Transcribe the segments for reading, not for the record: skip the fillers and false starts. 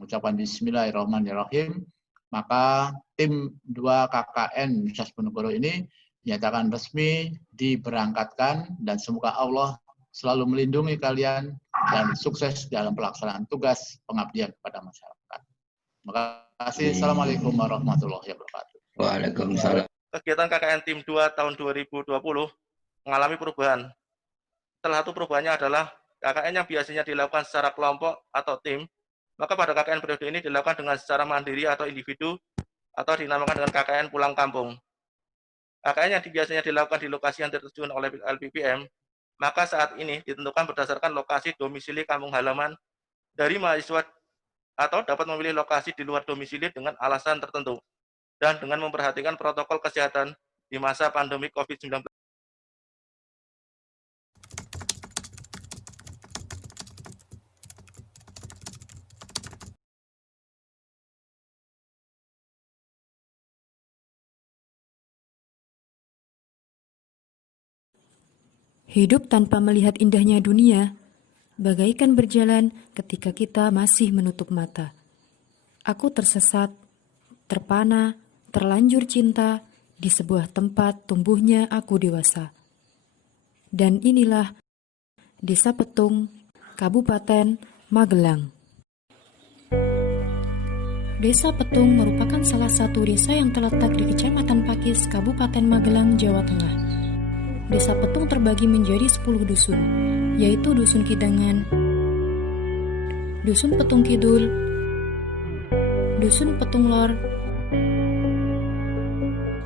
mengucapkan Bismillahirrahmanirrahim, maka tim 2 KKN Universitas Diponegoro ini dinyatakan resmi diberangkatkan, dan semoga Allah selalu melindungi kalian dan sukses dalam pelaksanaan tugas pengabdian kepada masyarakat. Terima kasih. Assalamualaikum warahmatullahi wabarakatuh. Waalaikumsalam. Kegiatan KKN Tim 2 tahun 2020 mengalami perubahan. Salah satu perubahannya adalah KKN yang biasanya dilakukan secara kelompok atau tim, maka pada KKN periode ini dilakukan dengan secara mandiri atau individu, atau dinamakan dengan KKN pulang kampung. KKN yang biasanya dilakukan di lokasi yang tertuju oleh LPPM, maka saat ini ditentukan berdasarkan lokasi domisili kampung halaman dari mahasiswa, atau dapat memilih lokasi di luar domisili dengan alasan tertentu, dan dengan memperhatikan protokol kesehatan di masa pandemi COVID-19. Hidup tanpa melihat indahnya dunia, bagaikan berjalan ketika kita masih menutup mata. Aku tersesat, terpana, terlanjur cinta di sebuah tempat tumbuhnya aku dewasa. Dan inilah Desa Petung, Kabupaten Magelang. Desa Petung merupakan salah satu desa yang terletak di Kecamatan Pakis, Kabupaten Magelang, Jawa Tengah. Desa Petung terbagi menjadi 10 dusun, yaitu Dusun Kidangan, Dusun Petung Kidul, Dusun Petung Lor,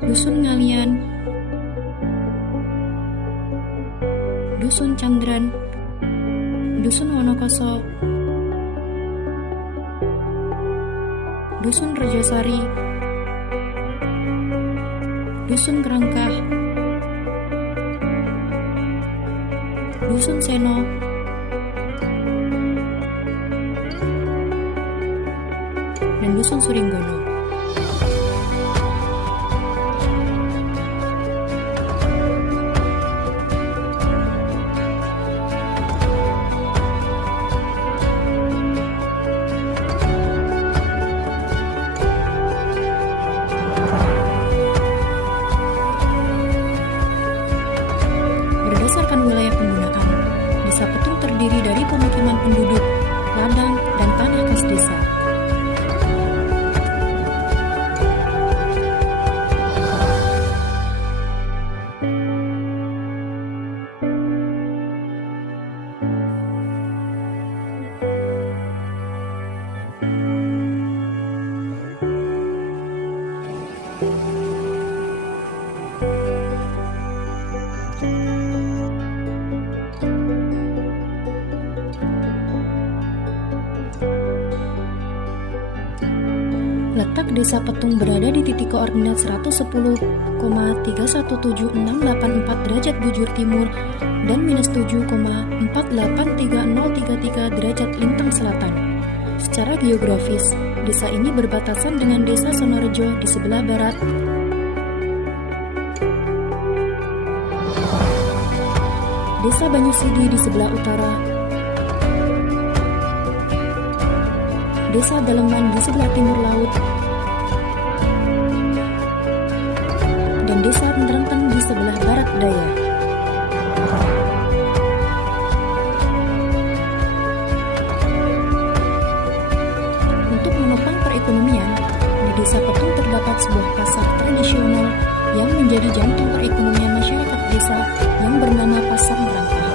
Dusun Ngalian, Dusun Candran, Dusun Wonokoso, Dusun Rejosari, Dusun Kerangkah, Dusun Seno, dan Dusun Suringgono. Berdasarkan wilayah penggunaan, Desa Petung terdiri dari pemukiman penduduk, ladang, dan tanah kas desa. Letak Desa Petung berada di titik koordinat 110,317684 derajat bujur timur dan minus 7,483033 derajat lintang selatan. Secara geografis, desa ini berbatasan dengan Desa Sonorejo di sebelah barat, Desa Banyusidi di sebelah utara, Desa Daleman di sebelah timur laut, dan Desa Renteng di sebelah barat daya. Untuk menopang perekonomian, di Desa Petung terdapat sebuah pasar tradisional yang menjadi jantung perekonomian masyarakat desa yang bernama Pasar Merangkah.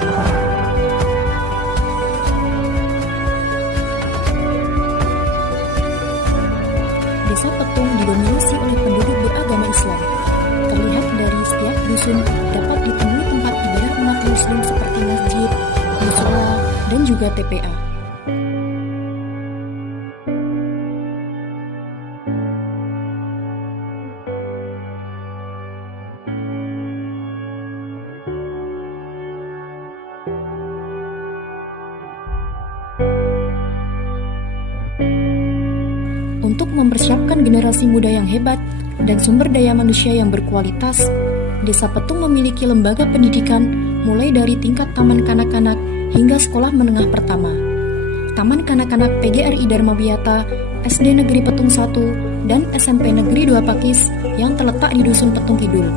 Desa Petung didominasi oleh penduduk beragama Islam. Terlihat dari setiap dusun dapat ditemui tempat ibadah umat Muslim seperti masjid, mushola, dan juga TPA. Untuk mempersiapkan generasi muda yang hebat dan sumber daya manusia yang berkualitas, Desa Petung memiliki lembaga pendidikan mulai dari tingkat taman kanak-kanak hingga sekolah menengah pertama. Taman Kanak-kanak PGRI Dharma Wiyata, SD Negeri Petung 1, dan SMP Negeri 2 Pakis yang terletak di Dusun Petung Kidul.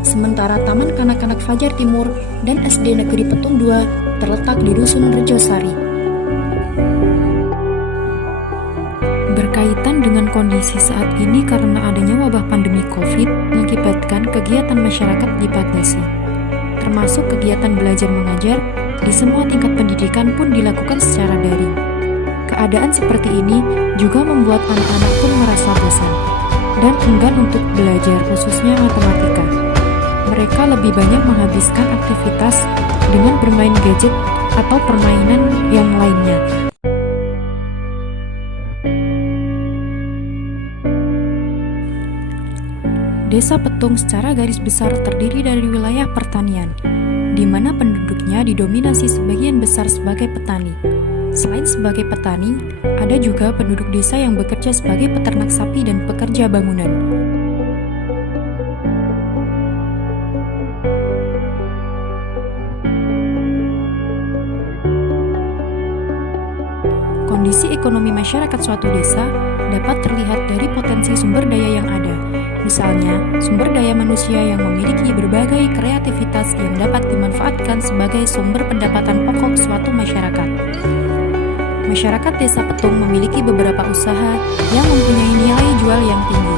Sementara Taman Kanak-kanak Fajar Timur dan SD Negeri Petung 2 terletak di Dusun Rejosari. Berkaitan dengan kondisi saat ini karena adanya wabah pandemi COVID mengakibatkan kegiatan masyarakat dibatasi, termasuk kegiatan belajar mengajar di semua tingkat pendidikan pun dilakukan secara daring. Keadaan seperti ini juga membuat anak-anak pun merasa bosan dan enggan untuk belajar, khususnya matematika. Mereka lebih banyak menghabiskan aktivitas dengan bermain gadget atau permainan yang lainnya. Desa Petung secara garis besar terdiri dari wilayah pertanian, di mana penduduknya didominasi sebagian besar sebagai petani. Selain sebagai petani, ada juga penduduk desa yang bekerja sebagai peternak sapi dan pekerja bangunan. Kondisi ekonomi masyarakat suatu desa dapat terlihat dari potensi sumber daya yang ada. Misalnya, sumber daya manusia yang memiliki berbagai kreativitas yang dapat dimanfaatkan sebagai sumber pendapatan pokok suatu masyarakat. Masyarakat Desa Petung memiliki beberapa usaha yang mempunyai nilai jual yang tinggi,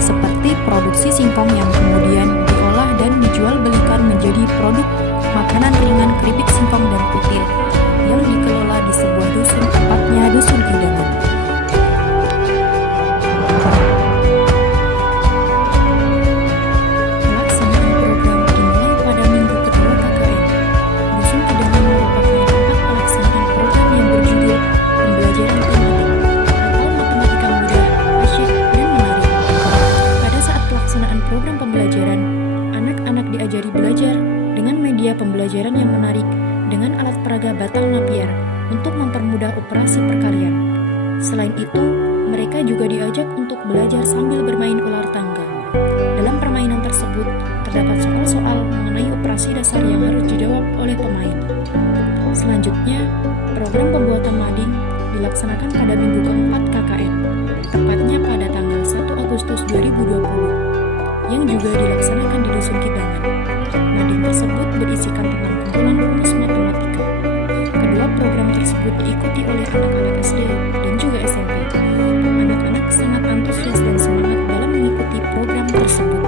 seperti produksi singkong yang kemudian diolah dan dijual belikan menjadi produk makanan ringan keripik singkong dan kutil yang dikelola di sebuah dusun, tepatnya Dusun Kidangan. Pelaksanaan program dimulai pada minggu kedua KKN. Dusun Kidangan merupakan tempat pelaksanaan program yang berjudul Pembelajaran Tematik atau Matematika Mudah, Asyik, dan Menarik. Pada saat pelaksanaan program pembelajaran, anak-anak diajari belajar dengan media pembelajaran yang menarik dengan alat peraga batang napier untuk mempermudah operasi perkalian. Selain itu, mereka juga diajak untuk belajar sambil bermain ular tangga. Dalam permainan tersebut, terdapat soal-soal mengenai operasi dasar yang harus dijawab oleh pemain. Selanjutnya, program pembuatan mading dilaksanakan pada minggu keempat KKN, tepatnya pada tanggal 1 Agustus 2020, yang juga dilaksanakan di Dusun Kidangan. Mading tersebut berisikan tentang kumpulan rumus matematika. Kedua program tersebut diikuti oleh anak-anak SD dan juga SMP. Anak-anak sangat antusias dan semangat dalam mengikuti program tersebut.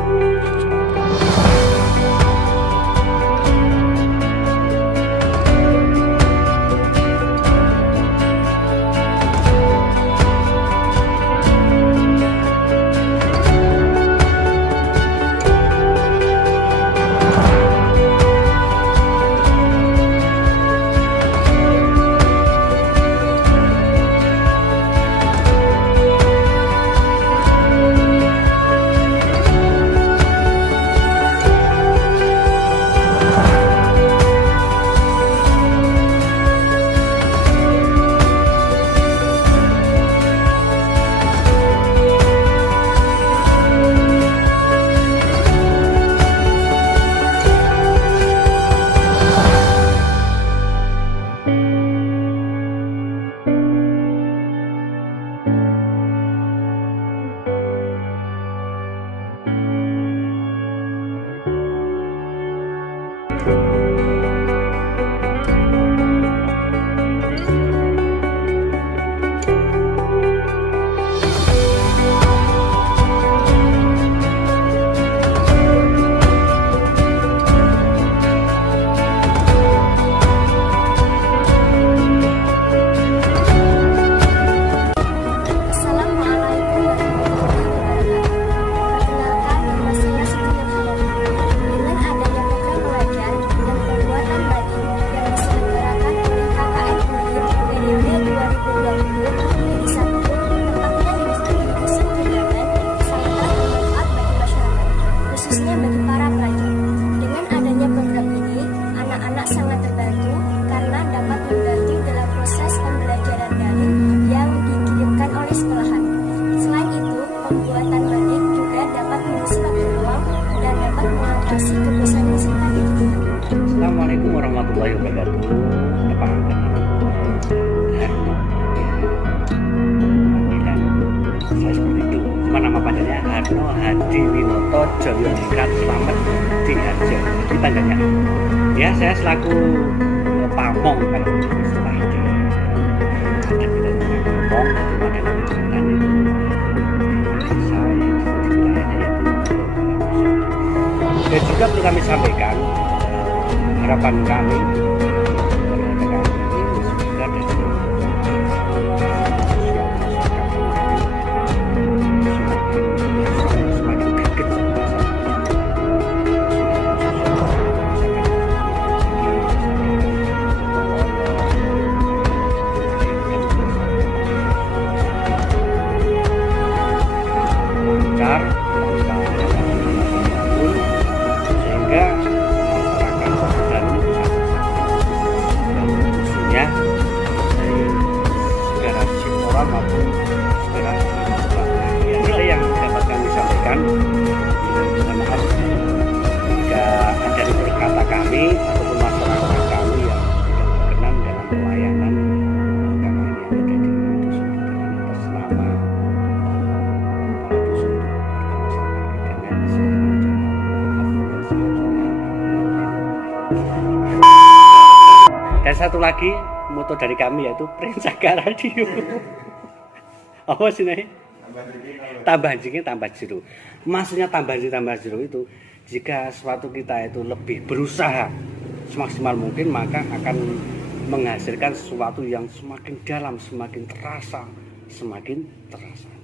Assalamualaikum warahmatullahi wabarakatuh. panjangnya Harno Hadi Winoto Joyoningrat Slamet Diharjo dipanggilnya. Ya, saya selaku pamong kalau istilah di ada kita pamong itu adalah kegiatan itu saya di wilayahnya yaitu. Dan juga perlu kami sampaikan harapan kami dan satu lagi moto dari kami yaitu Prinsaka Radio. Apa sih nih? Tambah jingnya tambah jeru. Maksudnya tambah jeru itu jika suatu kita itu lebih berusaha semaksimal mungkin maka akan menghasilkan sesuatu yang semakin dalam, semakin terasa, semakin terasa.